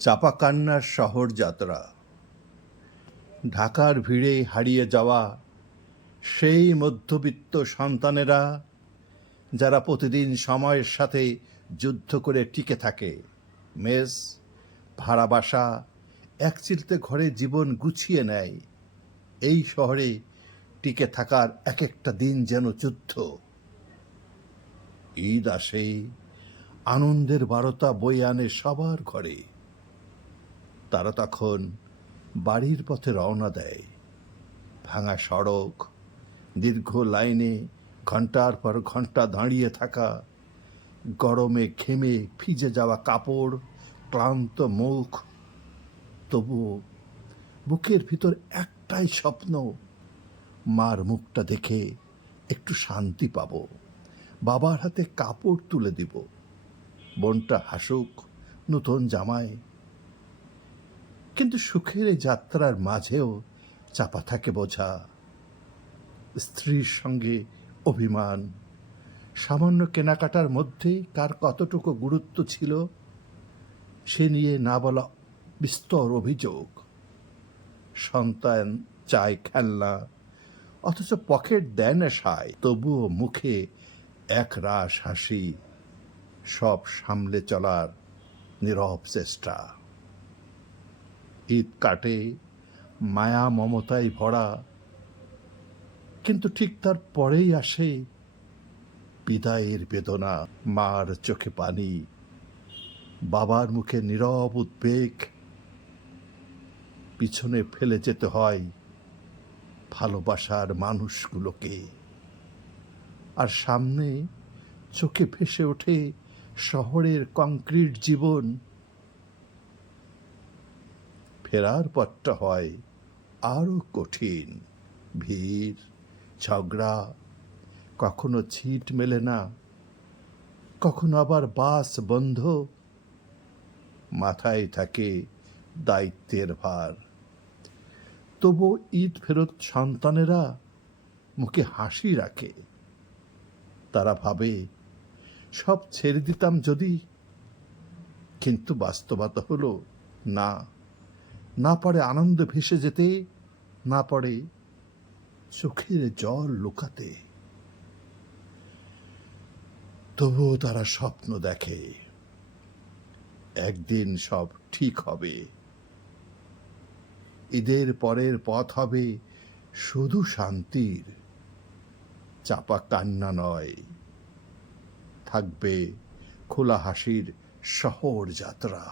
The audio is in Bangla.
চাপাকান্নার শহর যাত্রা। ঢাকার ভিড়ে হারিয়ে যাওয়া সেই মধ্যবিত্ত সন্তানেরা যারা প্রতিদিন সময়ের সাথে যুদ্ধ করে টিকে থাকে। মেস, ভাড়া বাসা, একচিলতে ঘরে জীবন গুছিয়ে নেয়। এই শহরে টিকে থাকার এক একটা দিন যেন যুদ্ধ। ঈদ আসে, আনন্দের বারতা বয়ে আনে সবার ঘরে। তারা তখন বাড়ির পথে রওনা দেয়। ভাঙা সড়ক, দীর্ঘ লাইনে ঘন্টার পর ঘন্টা দাঁড়িয়ে থাকা, গরমে ঘেমে ভিজে যাওয়া কাপড়, ক্লান্ত মুখ। তবুও বুকের ভিতর একটাই স্বপ্ন, মার মুখটা দেখে একটু শান্তি পাব, বাবার হাতে কাপড় তুলে দিব, বোনটা হাসুক নতুন জামায়। কিন্তু সুখের এই যাত্রার মাঝেও চাপা থাকে বোঝা, স্ত্রীর সঙ্গে অভিমান, সামান্য কেনাকাটার মধ্যে কার কতটুকু গুরুত্ব ছিল সে নিয়ে না বলা বিস্তর অভিযোগ। সন্তান চায় খেলনা, অথচ পকেট দেয় না সায়। তবুও মুখে এক রাশ হাসি, সব সামলে চলার নীরব চেষ্টা। ঈদ কাটে মায়া মমতায় ভরা, কিন্তু ঠিক তার পরেই আসে বিদায়ের বেদনা। মার চোখে পানি, বাবার মুখে নীরব উদ্বেগ। পিছনে ফেলে যেতে হয় ভালোবাসার মানুষগুলোকে, আর সামনে চোখে ভেসে ওঠে শহরের কংক্রিট জীবন। ফেরার পথটা হয় আরো কঠিন। ভিড়, ঝগড়া, কখনো ছিট মেলে না, কখনো আবার বাস বন্ধ। মাথায় থাকে দায়িত্বের ভার। তবু ঈদ ফেরত সন্তানেরা মুখে হাসি রাখে। তারা ভাবে সব ছেড়ে দিতাম যদি, কিন্তু বাস্তবতা হলো না। না পারে আনন্দ ভেসে যেতে, না পারে চোখের জল লুকাতে। তবুও তারা স্বপ্ন দেখে একদিন সব ঠিক হবে। ঈদের পরের পথ হবে শুধু শান্তির, চাপা কান্না নয়, থাকবে খোলা হাসির শহর যাত্রা।